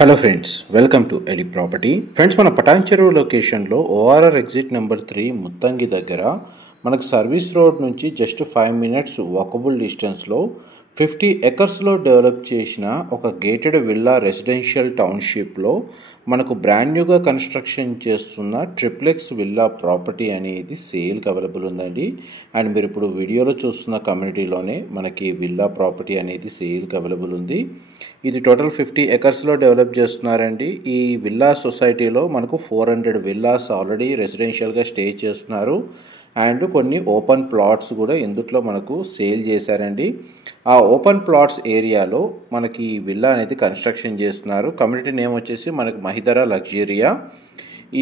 Hello friends, welcome to Eli property. Friends, మన పటాన్చెరువు లొకేషన్లో ORR exit number 3 Muthangi దగ్గర మనకు సర్వీస్ రోడ్ నుంచి జస్ట్ 5 మినిట్స్ వాకబుల్ డిస్టెన్స్లో 50 ఎకర్స్లో డెవలప్ చేసిన ఒక గేటెడ్ విల్లా రెసిడెన్షియల్ టౌన్షిప్లో మనకు బ్రాండ్ న్యూగా కన్స్ట్రక్షన్ చేస్తున్న ట్రిప్లెక్స్ విల్లా ప్రాపర్టీ అనేది సేల్కి అవైలబుల్ ఉందండి. అండ్ మీరు ఇప్పుడు వీడియోలో చూస్తున్న కమ్యూనిటీలోనే మనకి విల్లా ప్రాపర్టీ అనేది సేల్కి అవైలబుల్ ఉంది. ఇది టోటల్ 50 ఎకర్స్లో డెవలప్ చేస్తున్నారండి. ఈ విల్లా సొసైటీలో మనకు 400 విల్లాస్ ఆల్రెడీ రెసిడెన్షియల్గా స్టే చేస్తున్నారు. అండ్ కొన్ని ఓపెన్ ప్లాట్స్ కూడా ఇందులో మనకు సేల్ చేశారండి. ఆ ఓపెన్ ప్లాట్స్ ఏరియాలో మనకి ఈ విల్లా అనేది కన్స్ట్రక్షన్ చేస్తున్నారు. కమ్యూనిటీ నేమ్ వచ్చేసి మనకు మహిధర లగ్జరియా.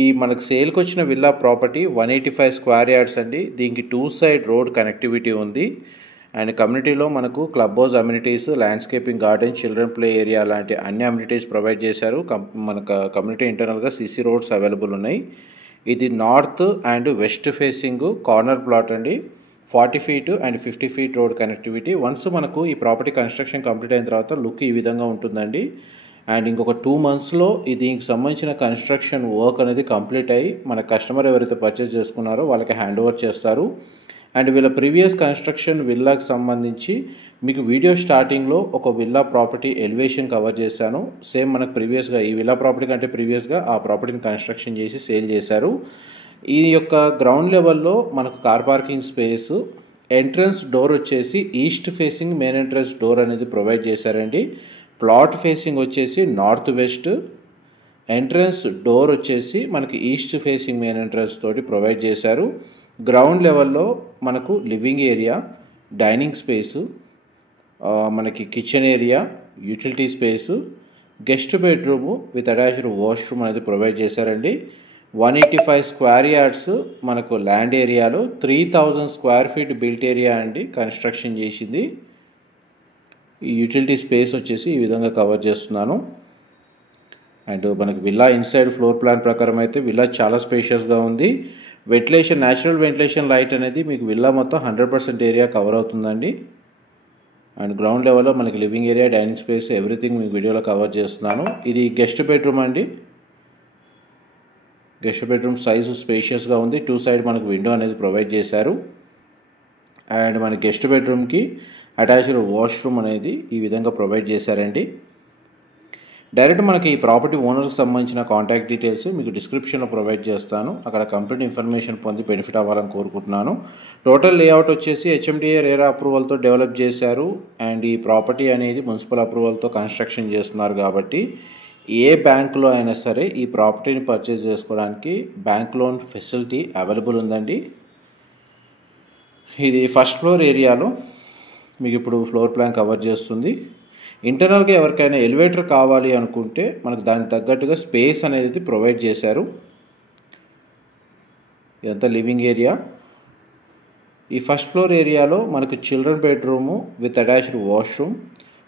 ఈ మనకు సేల్కి వచ్చిన విల్లా ప్రాపర్టీ 185 స్క్వేర్ యార్డ్స్ అండి. దీనికి 2 సైడ్ రోడ్ కనెక్టివిటీ ఉంది. అండ్ కమ్యూనిటీలో మనకు club house amenities, landscaping garden, children play area లాంటి అన్ని అమ్యూనిటీస్ ప్రొవైడ్ చేశారు. మనకు కమ్యూనిటీ ఇంటర్నల్గా సిసి రోడ్స్ అవైలబుల్ ఉన్నాయి. ఇది north and west facing corner plot అండి. 40 feet and 50 feet road connectivity. Once మనకు ఈ ప్రాపర్టీ కన్స్ట్రక్షన్ కంప్లీట్ అయిన తర్వాత లుక్ ఈ విధంగా ఉంటుందండి. అండ్ ఇంకొక 2 మంత్స్లో దీనికి సంబంధించిన కన్స్ట్రక్షన్ వర్క్ అనేది కంప్లీట్ అయ్యి మన కస్టమర్ ఎవరైతే పర్చేస్ చేసుకున్నారో వాళ్ళకి హ్యాండ్ ఓవర్ చేస్తారు. అండ్ వీళ్ళ ప్రీవియస్ కన్స్ట్రక్షన్ విల్లాకి సంబంధించి మీకు వీడియో స్టార్టింగ్లో ఒక విల్లా ప్రాపర్టీ ఎలివేషన్ కవర్ చేశాను. సేమ్ మనకు ప్రీవియస్గా ఈ విల్లా ప్రాపర్టీ కంటే ప్రీవియస్గా ఆ ప్రాపర్టీని కన్స్ట్రక్షన్ చేసి సేల్ చేశారు. ఈ యొక్క గ్రౌండ్ లెవెల్లో మనకు car parking space, entrance door వచ్చేసి east facing main entrance door అనేది ప్రొవైడ్ చేశారండి. ప్లాట్ ఫేసింగ్ వచ్చేసి నార్త్ వెస్ట్, ఎంట్రన్స్ డోర్ వచ్చేసి మనకి ఈస్ట్ ఫేసింగ్ మెయిన్ ఎంట్రన్స్ తోటి ప్రొవైడ్ చేశారు. గ్రౌండ్ లెవెల్లో మనకు లివింగ్ ఏరియా, డైనింగ్ స్పేసు, మనకి kitchen area, utility space, guest bedroom with attached washroom అనేది ప్రొవైడ్ చేశారండి. 185 స్క్వేర్ యార్డ్స్ మనకు ల్యాండ్ ఏరియాలో 3000 స్క్వేర్ ఫీట్ బిల్ట్ ఏరియా అండి కన్స్ట్రక్షన్ చేసింది. ఈ యూటిలిటీ స్పేస్ వచ్చేసి ఈ విధంగా కవర్ చేస్తున్నాను. అండ్ మనకి విల్లా ఇన్సైడ్ ఫ్లోర్ ప్లాన్ ప్రకారం అయితే విల్లా చాలా స్పేషియస్గా ఉంది. వెంటిలేషన్, న్యాచురల్ వెంటిలేషన్ లైట్ అనేది మీకు విల్లా మొత్తం 100% ఏరియా కవర్ అవుతుందండి. అండ్ గ్రౌండ్ లెవెల్లో మనకి living area, dining space everything మీకు వీడియోలో కవర్ చేస్తున్నాను. ఇది గెస్ట్ బెడ్రూమ్ అండి. గెస్ట్ బెడ్రూమ్ సైజు స్పేషియస్గా ఉంది. 2 సైడ్ మనకు విండో అనేది ప్రొవైడ్ చేశారు. అండ్ మన గెస్ట్ బెడ్రూమ్కి అటాచ్డ్ వాష్రూమ్ అనేది ఈ విధంగా ప్రొవైడ్ చేశారండి. డైరెక్ట్ మనకి ఈ ప్రాపర్టీ ఓనర్కి సంబంధించిన కాంటాక్ట్ డీటెయిల్స్ మీకు డిస్క్రిప్షన్లో ప్రొవైడ్ చేస్తాను. అక్కడ కంప్లీట్ ఇన్ఫర్మేషన్ పొంది బెనిఫిట్ అవ్వాలని కోరుకుంటున్నాను. టోటల్ లేఅవుట్ వచ్చేసి హెచ్ఎండిఏ రేరా అప్రూవల్తో డెవలప్ చేశారు. అండ్ ఈ ప్రాపర్టీ అనేది మున్సిపల్ అప్రూవల్తో కన్స్ట్రక్షన్ చేస్తున్నారు కాబట్టి ఏ బ్యాంకులో అయినా సరే ఈ ప్రాపర్టీని పర్చేస్ చేసుకోవడానికి బ్యాంక్ లోన్ ఫెసిలిటీ అవైలబుల్ ఉందండి. ఇది ఫస్ట్ ఫ్లోర్ ఏరియాలో మీకు ఇప్పుడు ఫ్లోర్ ప్లాన్ కవర్ చేస్తుంది. ఇంటర్నల్గా ఎవరికైనా ఎలివేటర్ కావాలి అనుకుంటే మనకు దానికి తగ్గట్టుగా స్పేస్ అనేది ప్రొవైడ్ చేశారు. ఇదంతా లివింగ్ ఏరియా. ఈ ఫస్ట్ ఫ్లోర్ ఏరియాలో మనకు children bedroom with attached washroom,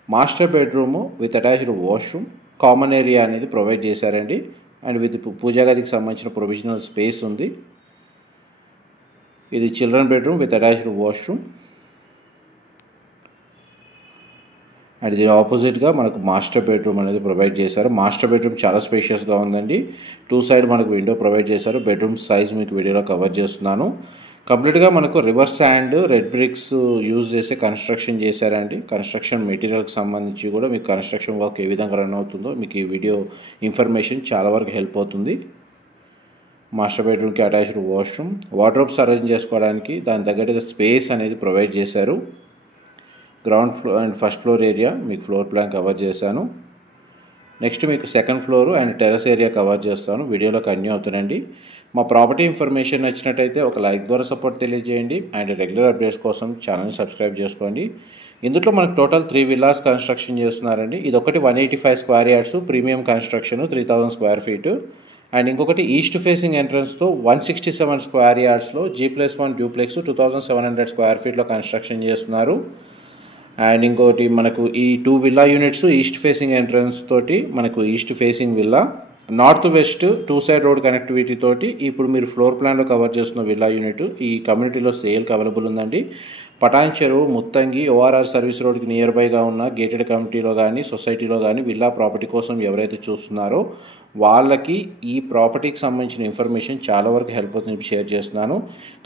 master bedroom with attached washroom, common area అనేది ప్రొవైడ్ చేశారండి. అండ్ విత్ పూజా గదికి సంబంధించిన ప్రొవిజనల్ స్పేస్ ఉంది. ఇది children bedroom with attached washroom. And దీని ఆపోజిట్గా మనకు మాస్టర్ బెడ్రూమ్ అనేది ప్రొవైడ్ చేశారు. మాస్టర్ బెడ్రూమ్ చాలా స్పేషియస్గా ఉందండి. 2 సైడ్ మనకు విండో ప్రొవైడ్ చేశారు. బెడ్రూమ్ సైజ్ మీకు వీడియోలో కవర్ చేస్తున్నాను. కంప్లీట్గా మనకు reverse sand, red bricks use చేసే కన్స్ట్రక్షన్ చేశారండి. కన్స్ట్రక్షన్ మెటీరియల్కి సంబంధించి కూడా మీకు కన్స్ట్రక్షన్ వర్క్ ఏ విధంగా రన్ అవుతుందో మీకు ఈ వీడియో ఇన్ఫర్మేషన్ చాలా వరకు హెల్ప్ అవుతుంది. మాస్టర్ బెడ్రూమ్కి అటాచ్డ్ వాష్రూమ్, వార్డ్రోబ్స్ అరేంజ్ చేసుకోవడానికి దాని తగ్గట్టుగా స్పేస్ అనేది ప్రొవైడ్ చేశారు. Ground floor and first floor area మీకు ఫ్లోర్ ప్లాన్ కవర్ చేశాను. నెక్స్ట్ మీకు second floor and terrace area cover చేస్తాను. వీడియోలో కంటిన్యూ అవుతుందండి. మా ప్రాపర్టీ ఇన్ఫర్మేషన్ నచ్చినట్టయితే ఒక లైక్ ద్వారా సపోర్ట్ తెలియజేయండి. అండ్ రెగ్యులర్ అప్డేట్స్ కోసం ఛానల్ని సబ్స్క్రైబ్ చేసుకోండి. ఇందులో మనకు టోటల్ 3 విల్లాస్ కన్స్ట్రక్షన్ చేస్తున్నారండి. ఇదొకటి 185 square yards premium construction 3000 square feet. And ఇంకొకటి ఈస్ట్ ఫేసింగ్ ఎంట్రన్స్తో 167 స్క్వేర్ యార్డ్స్లో G+1 డ్యూప్లెక్స్ 2700 స్క్వేర్ ఫీట్లో కన్స్ట్రక్షన్ చేస్తున్నారు. అండ్ ఇంకోటి మనకు ఈ 2 villa units east facing entrance తోటి మనకు east facing villa, north west 2 side road connectivity తోటి ఇప్పుడు మీరు ఫ్లోర్ ప్లాన్లో కవర్ చేస్తున్న విల్లా యూనిట్ ఈ కమ్యూనిటీలో సేల్కి అవైలబుల్ ఉందండి. పటాన్ చెరువు, ముత్తంగి, ఓఆర్ఆర్ సర్వీస్ రోడ్కి నియర్ బైగా ఉన్న గేటెడ్ కమ్యూనిటీలో కానీ సొసైటీలో కానీ విల్లా ప్రాపర్టీ కోసం ఎవరైతే చూస్తున్నారో వాళ్ళకి ఈ ప్రాపర్టీకి సంబంధించిన ఇన్ఫర్మేషన్ చాలా వరకు హెల్ప్ అవుతుంది షేర్ చేస్తున్నాను.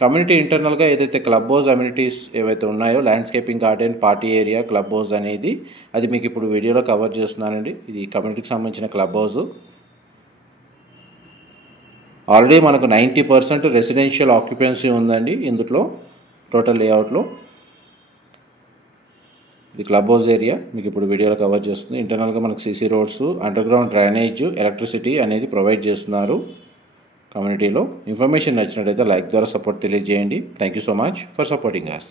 కమ్యూనిటీ ఇంటర్నల్గా ఏదైతే క్లబ్ హౌస్ అమ్యూనిటీస్ ఏవైతే ఉన్నాయో, landscaping garden, party area, club house అనేది అది మీకు ఇప్పుడు వీడియోలో కవర్ చేస్తున్నానండి. ఇది కమ్యూనిటీకి సంబంధించిన క్లబ్ హౌస్. ఆల్రెడీ మనకు 90% రెసిడెన్షియల్ ఆక్యుపెన్సీ ఉందండి ఇందులో టోటల్ లేఅవుట్లో. ఇది క్లబ్ హౌస్ ఏరియా మీకు ఇప్పుడు వీడియోలో కవర్ చేస్తుంది. ఇంటర్నల్గా మనకు CC roads, under ground drainage, electricity అనేది ప్రొవైడ్ చేస్తున్నారు కమ్యూనిటీలో. ఇన్ఫర్మేషన్ నచ్చినట్లయితే లైక్ ద్వారా సపోర్ట్ తెలియజేయండి. Thank you so much for supporting us.